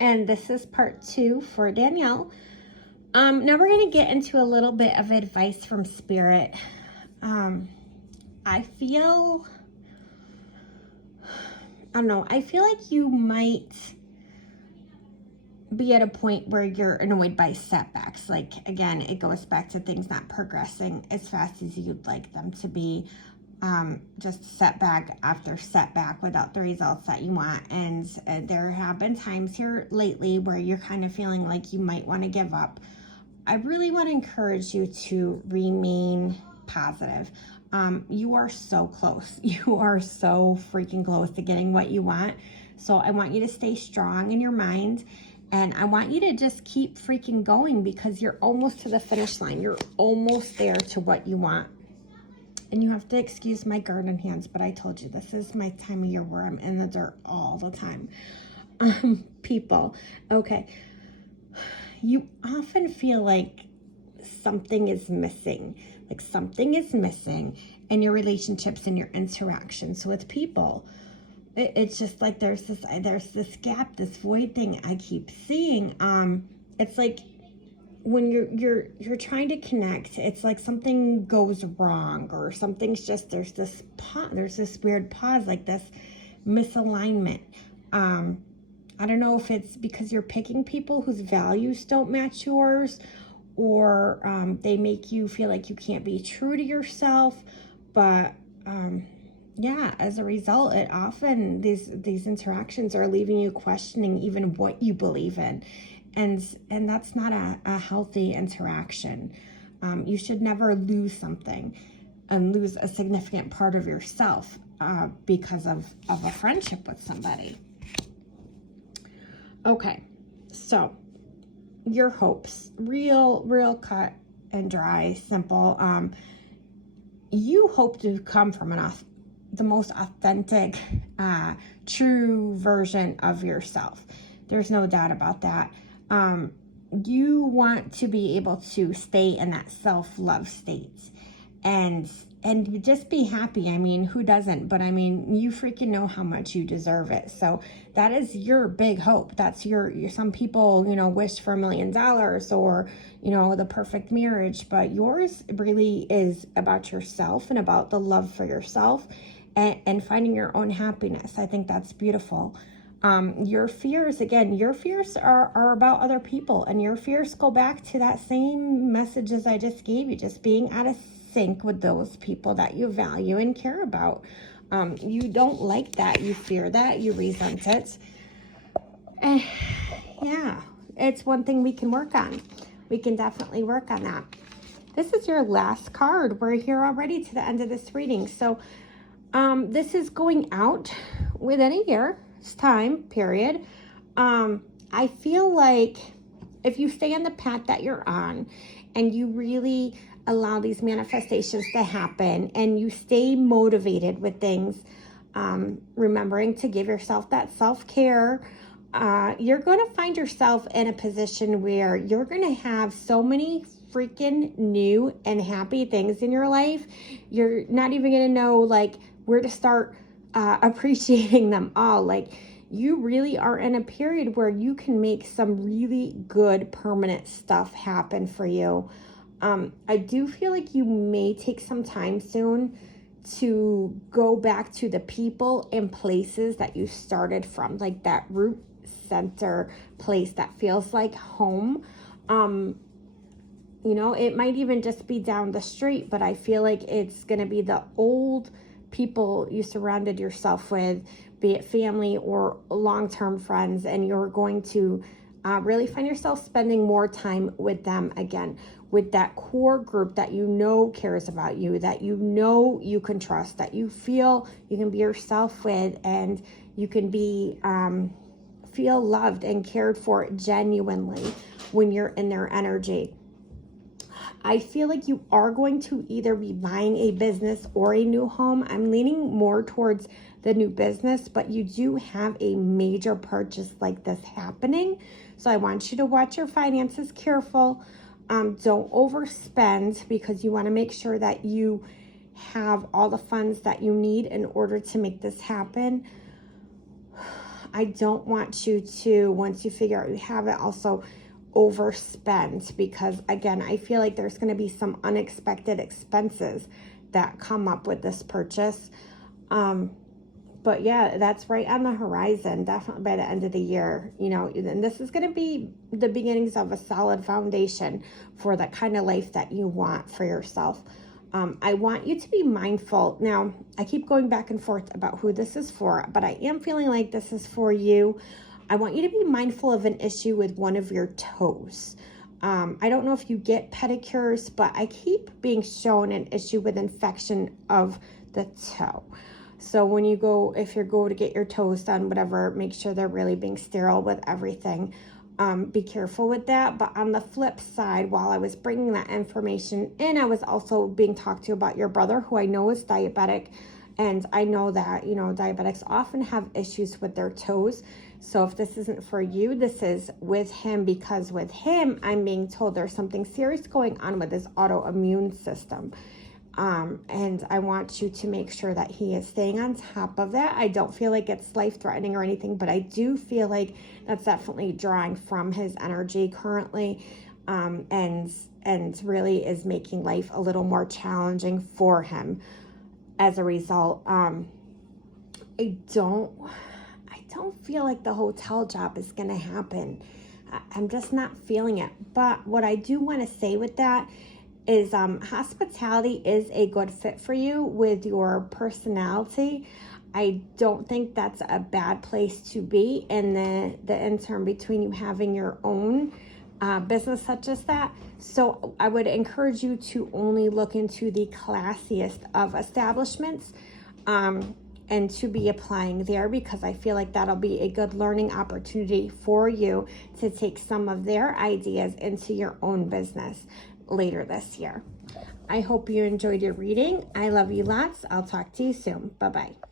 And this is part 2 for Danielle. Now we're going to get into a little bit of advice from Spirit. I feel like you might be at a point where you're annoyed by setbacks. Like, again, it goes back to things not progressing as fast as you'd like them to be. Just setback after setback without the results that you want. And there have been times here lately where you're kind of feeling like you might want to give up. I really want to encourage you to remain positive. You are so close. You are so freaking close to getting what you want. So I want you to stay strong in your mind. And I want you to just keep freaking going because you're almost to the finish line. You're almost there to what you want. And you have to excuse my garden hands, but I told you this is my time of year where I'm in the dirt all the time. People, okay. You often feel like something is missing. Like something is missing in your relationships and your interactions with people. It's just like there's this gap, this void thing I keep seeing. It's like when you're trying to connect, it's like something goes wrong or something's just there's this weird pause, like this misalignment. I don't know if it's because you're picking people whose values don't match yours, or they make you feel like you can't be true to yourself. But yeah, as a result, it often these interactions are leaving you questioning even what you believe in. And that's not a healthy interaction. You should never lose something and lose a significant part of yourself because of a friendship with somebody. Okay, so your hopes, real cut and dry, simple. You hope to come from the most authentic, true version of yourself. There's no doubt about that. You want to be able to stay in that self-love state and just be happy. I mean, who doesn't? But I mean, you freaking know how much you deserve it. So that is your big hope. That's your some people, wish for $1 million or, the perfect marriage, but yours really is about yourself and about the love for yourself and finding your own happiness. I think that's beautiful. Your fears are about other people, and your fears go back to that same message as I just gave you, just being out of sync with those people that you value and care about. You don't like that, you fear that, you resent it. Yeah, it's one thing we can work on. We can definitely work on that. This is your last card. We're here already to the end of this reading. So this is going out within a year. Time period. I feel like if you stay on the path that you're on and you really allow these manifestations to happen and you stay motivated with things, remembering to give yourself that self-care, you're going to find yourself in a position where you're going to have so many freaking new and happy things in your life. You're not even going to know like where to start appreciating them all. Like, you really are in a period where you can make some really good permanent stuff happen for you. I do feel like you may take some time soon to go back to the people and places that you started from, like that root center place that feels like home. It might even just be down the street, but I feel like it's going to be the old people you surrounded yourself with, be it family or long-term friends, and you're going to really find yourself spending more time with them again, with that core group that cares about you, that you can trust, that you feel you can be yourself with, and you can be feel loved and cared for genuinely when you're in their energy. I feel like you are going to either be buying a business or a new home. I'm leaning more towards the new business, but you do have a major purchase like this happening. So I want you to watch your finances careful. Don't overspend, because you want to make sure that you have all the funds that you need in order to make this happen. I don't want you to, once you figure out you have it, also overspend, because again, I feel like there's going to be some unexpected expenses that come up with this purchase. But yeah, that's right on the horizon, definitely by the end of the year, you know, and this is going to be the beginnings of a solid foundation for the kind of life that you want for yourself. I want you to be mindful. Now, I keep going back and forth about who this is for, but I am feeling like this is for you. I want you to be mindful of an issue with one of your toes. I don't know if you get pedicures, but I keep being shown an issue with infection of the toe. So when you go, if you go to get your toes done, whatever, make sure they're really being sterile with everything. Be careful with that. But on the flip side, while I was bringing that information in, I was also being talked to about your brother, who I know is diabetic. And I know that, you know, diabetics often have issues with their toes. So if this isn't for you, this is with him, because with him, I'm being told there's something serious going on with his autoimmune system. And I want you to make sure that he is staying on top of that. I don't feel like it's life-threatening or anything, but I do feel like that's definitely drawing from his energy currently, and really is making life a little more challenging for him as a result. I don't feel like the hotel job is going to happen. I'm just not feeling it. But what I do want to say with that is hospitality is a good fit for you with your personality. I don't think that's a bad place to be in the interim between you having your own business such as that. So I would encourage you to only look into the classiest of establishments and to be applying there, because I feel like that'll be a good learning opportunity for you to take some of their ideas into your own business later this year. I hope you enjoyed your reading. I love you lots. I'll talk to you soon. Bye-bye.